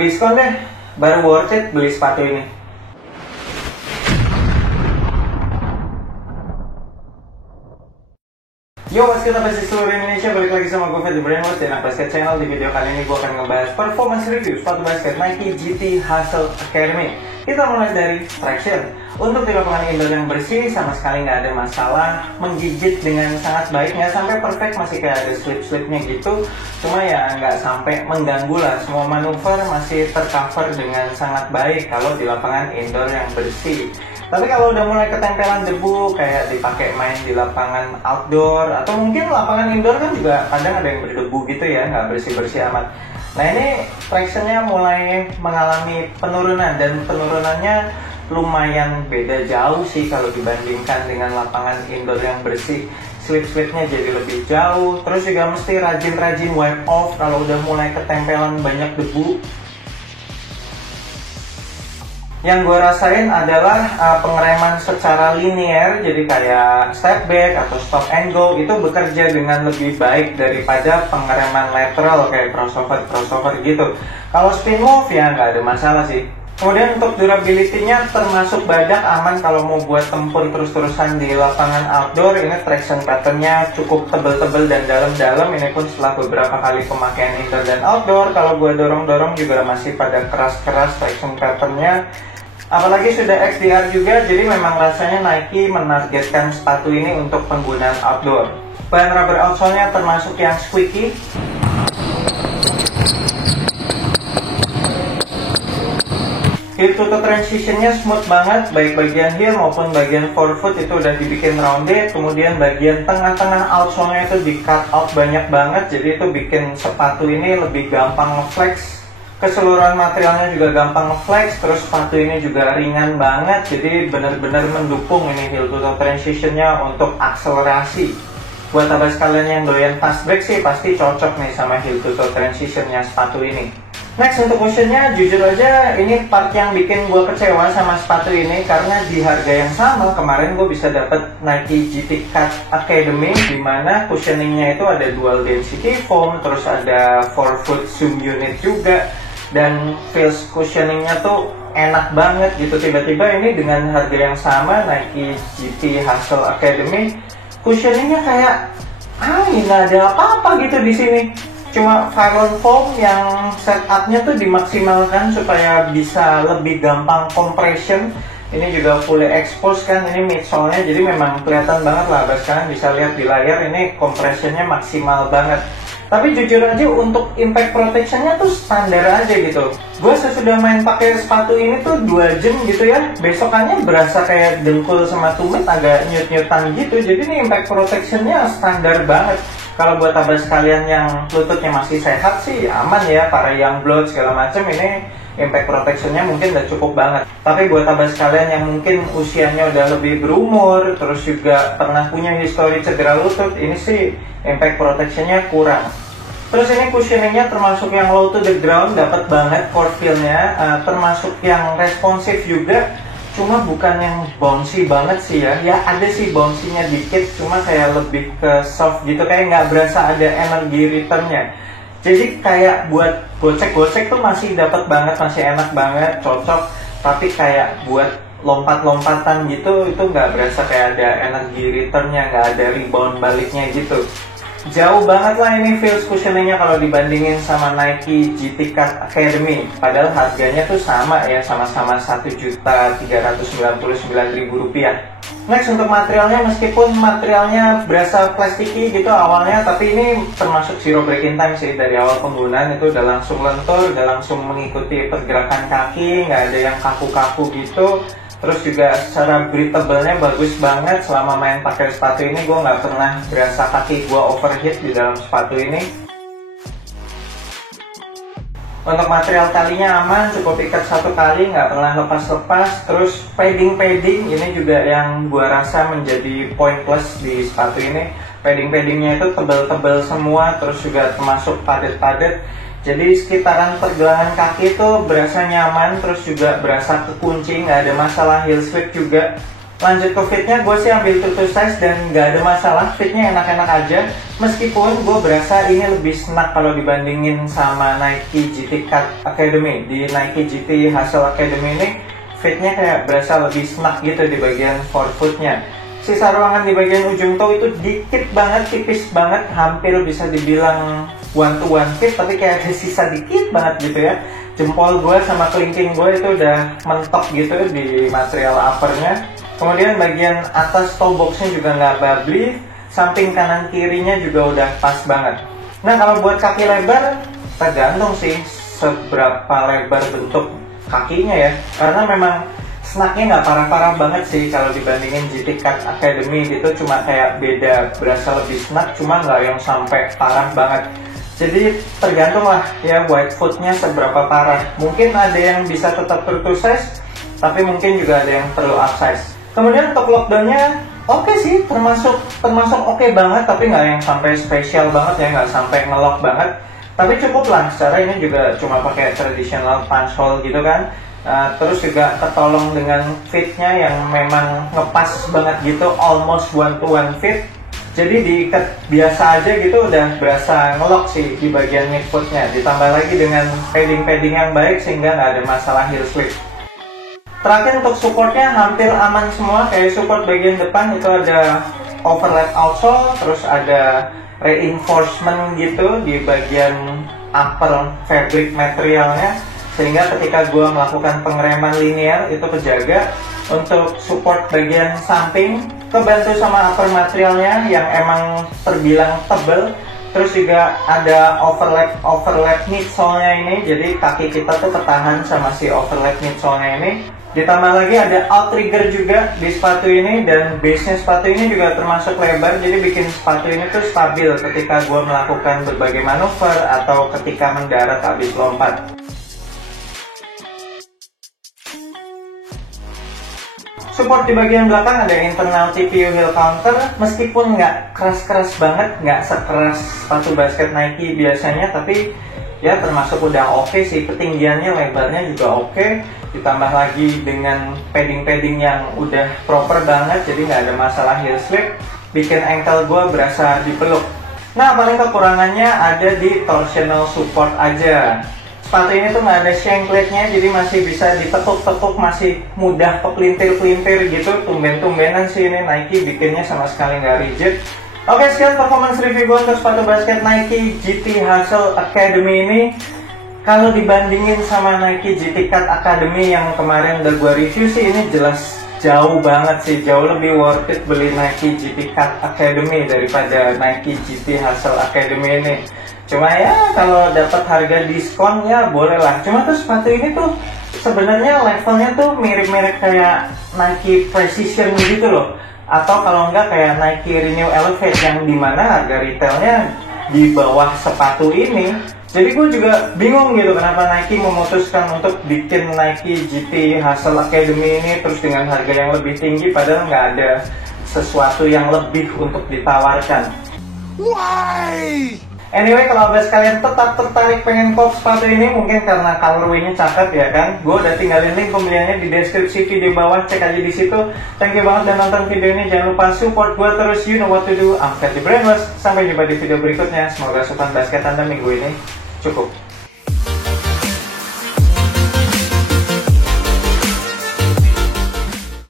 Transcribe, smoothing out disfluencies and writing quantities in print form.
diskon deh, baru worth it beli sepatu ini. Yo, what's good apa sih seluruh Indonesia, balik lagi sama gue Fedy Brainwash dan Basket Channel. Di video kali ini gue akan ngebahas performance review sepatu basket Nike GT Hustle Academy. Kita mulai dari traction. Untuk di lapangan indoor yang bersih, sama sekali nggak ada masalah, menggigit dengan sangat baik, nggak sampai perfect, masih kayak ada slip-slipnya gitu. Cuma ya nggak sampai mengganggu lah, semua manuver masih tercover dengan sangat baik kalau di lapangan indoor yang bersih. Tapi kalau udah mulai ketempelan debu, kayak dipakai main di lapangan outdoor, atau mungkin lapangan indoor kan juga kadang ada yang berdebu gitu ya, nggak bersih-bersih amat. Nah ini tractionnya mulai mengalami penurunan, dan penurunannya lumayan beda jauh sih kalau dibandingkan dengan lapangan indoor yang bersih. Slip-slipnya jadi lebih jauh, terus juga mesti rajin-rajin wipe off kalau udah mulai ketempelan banyak debu. Yang gue rasain adalah pengereman secara linear, jadi kayak step back atau stop and go itu bekerja dengan lebih baik daripada pengereman lateral kayak crossover gitu. Kalau spin move ya nggak ada masalah sih. Kemudian untuk durability-nya termasuk badak, aman kalau mau buat tempur terus-terusan di lapangan outdoor. Ini traction pattern-nya cukup tebel-tebel dan dalam-dalam. Ini pun setelah beberapa kali pemakaian indoor dan outdoor, kalau gue dorong-dorong juga masih pada keras-keras traction pattern-nya. Apalagi sudah XDR juga, jadi memang rasanya Nike menargetkan sepatu ini untuk penggunaan outdoor. Bahan rubber outsole-nya termasuk yang squeaky. Heel to toe transition-nya smooth banget, baik bagian heel maupun bagian forefoot itu udah dibikin rounded. Kemudian bagian tengah-tengah outsole-nya itu di cut out banyak banget, jadi itu bikin sepatu ini lebih gampang ngeflex. Keseluruhan materialnya juga gampang ngeflex, terus sepatu ini juga ringan banget, jadi benar-benar mendukung ini heel to toe transition-nya untuk akselerasi. Buat abang sekalian yang doyan fast break sih pasti cocok nih sama heel to toe transition-nya sepatu ini. Next, untuk cushionnya, jujur aja ini part yang bikin gue kecewa sama sepatu ini, karena di harga yang sama kemarin gue bisa dapet Nike GT Cut Academy, dimana cushioningnya itu ada dual density foam, terus ada forefoot zoom unit juga, dan feels cushioningnya tuh enak banget gitu. Tiba-tiba ini dengan harga yang sama, Nike GT Hustle Academy, cushioningnya kayak nggak ada apa-apa gitu di sini. Cuma Phylon foam yang setupnya tuh dimaksimalkan supaya bisa lebih gampang compression. Ini juga fully exposed kan, ini midsole-nya, jadi memang kelihatan banget lah. Kalian bisa lihat di layar, ini compressionnya maksimal banget. Tapi jujur aja untuk impact protection-nya tuh standar aja gitu. Gue sesudah main pakai sepatu ini tuh 2 jam gitu ya, besokannya berasa kayak dengkul sama tumit agak nyut-nyutan gitu. Jadi ini impact protection-nya standar banget. Kalau buat abang sekalian yang lututnya masih sehat sih aman ya, para yang blood segala macam, ini impact protection-nya mungkin udah cukup banget. Tapi buat abang sekalian yang mungkin usianya udah lebih berumur, terus juga pernah punya histori cedera lutut, ini sih impact protection-nya kurang. Terus ini cushioning-nya termasuk yang low to the ground, dapat banget core feel-nya, termasuk yang responsif juga. Cuma bukan yang bouncy banget sih ya. Ya ada sih bouncy-nya dikit, cuma kayak lebih ke soft gitu, kayak nggak berasa ada energi return-nya. Jadi kayak buat gocek-gocek tuh masih dapat banget, masih enak banget, cocok. Tapi kayak buat lompat-lompatan gitu, itu nggak berasa kayak ada energi return-nya, nggak ada rebound baliknya gitu. Jauh banget lah ini feels cushioning-nya kalau dibandingin sama Nike GT Cut Academy. Padahal harganya tuh sama ya, sama-sama Rp1.399.000. Next, untuk materialnya, meskipun materialnya berasa plastiki gitu awalnya, tapi ini termasuk zero break-in time sih. Dari awal penggunaan itu udah langsung lentur, udah langsung mengikuti pergerakan kaki, nggak ada yang kaku-kaku gitu. Terus juga secara breathable-nya bagus banget. Selama main pakai sepatu ini gue nggak pernah berasa kaki gue overheat di dalam sepatu ini. Untuk material talinya aman, cukup ikat 1 kali, nggak pernah lepas-lepas. Terus padding ini juga yang gue rasa menjadi poin plus di sepatu ini. Paddingnya itu tebel-tebel semua, terus juga termasuk padat-padat. Jadi sekitaran pergelangan kaki itu berasa nyaman, terus juga berasa kekunci, nggak ada masalah heel slip juga. Lanjut ke fitnya, gue sih ambil true to size dan nggak ada masalah, fitnya enak-enak aja. Meskipun gue berasa ini lebih snug kalau dibandingin sama Nike GT Cut Academy. Di Nike GT Hustle Academy ini fitnya kayak berasa lebih snug gitu di bagian forefootnya. Sisa ruangan di bagian ujung toe itu dikit banget, tipis banget, hampir bisa dibilang one to one fit, tapi kayak ada sisa dikit banget gitu ya. Jempol gue sama kelingking gue itu udah mentok gitu di material uppernya. Kemudian bagian atas toe boxnya juga nggak bubbly, samping kanan kirinya juga udah pas banget. Nah kalau buat kaki lebar, tergantung sih seberapa lebar bentuk kakinya ya. Karena memang snugnya nggak parah-parah banget sih kalau dibandingin GT Cut Academy gitu, cuma kayak beda, berasa lebih snug, cuma nggak yang sampai parah banget. Jadi tergantung lah ya wide footnya seberapa parah. Mungkin ada yang bisa tetap true to size, tapi mungkin juga ada yang perlu upsize. Kemudian untuk lockdownnya oke sih, termasuk oke banget, tapi nggak yang sampai spesial banget ya, nggak sampai ngelock banget. Tapi cukup lah, secara ini juga cuma pakai traditional punch hole gitu kan. Terus juga ketolong dengan fitnya yang memang ngepas banget gitu, almost one to one fit. Jadi diikat biasa aja gitu udah berasa ngelock sih di bagian midfootnya. Ditambah lagi dengan padding-padding yang baik sehingga nggak ada masalah heel slip. Terakhir untuk supportnya hampir aman semua, kayak support bagian depan itu ada overlap outsole, terus ada reinforcement gitu di bagian upper fabric materialnya, sehingga ketika gue melakukan pengereman linear itu kejaga. Untuk support bagian samping kebantu sama upper materialnya yang emang terbilang tebel. Terus juga ada overlap midsole-nya ini, jadi kaki kita tuh ketahan sama si overlap midsole-nya ini. Ditambah lagi ada outrigger juga di sepatu ini, dan base-nya sepatu ini juga termasuk lebar, jadi bikin sepatu ini tuh stabil ketika gue melakukan berbagai manuver atau ketika mendarat habis lompat. Support di bagian belakang ada internal TPU heel counter, meskipun nggak keras-keras banget, nggak sekeras sepatu basket Nike biasanya, tapi ya termasuk udah oke sih, ketinggiannya, lebarnya juga oke. Ditambah lagi dengan padding-padding yang udah proper banget, jadi nggak ada masalah heel slip, bikin ankle gue berasa dipeluk. Nah paling kekurangannya ada di torsional support aja. Sepatu ini tuh nggak ada shankletnya, jadi masih bisa ditekuk-tekuk, masih mudah kepelintir-pelintir gitu. Tumben-tumbenan sih ini Nike bikinnya sama sekali nggak rigid. Oke, sekian performance review gue untuk sepatu basket Nike GT Hustle Academy ini. Kalau dibandingin sama Nike GT Cut Academy yang kemarin udah gue review sih, ini jelas jauh banget sih, jauh lebih worth it beli Nike GT Cut Academy daripada Nike GT Hustle Academy ini. Cuma ya kalau dapat harga diskon ya boleh lah. Cuma tuh sepatu ini tuh sebenarnya levelnya tuh mirip-mirip kayak Nike Precision gitu loh. Atau kalau enggak kayak Nike Renew Elevate yang dimana harga retailnya di bawah sepatu ini. Jadi gue juga bingung gitu kenapa Nike memutuskan untuk bikin Nike GT Hustle Academy ini terus dengan harga yang lebih tinggi, padahal nggak ada sesuatu yang lebih untuk ditawarkan. Why? Anyway, kalau abis kalian tetap tertarik pengen kop sepatu ini, mungkin karena colorway-nya cakep ya kan, gue udah tinggalin link pembeliannya di deskripsi video bawah, cek aja di situ. Thank you banget udah nonton video ini, jangan lupa support gue terus, you know what to do. I'm Fatty Brainless, sampai jumpa di video berikutnya. Semoga asupan basket Anda minggu ini cukup.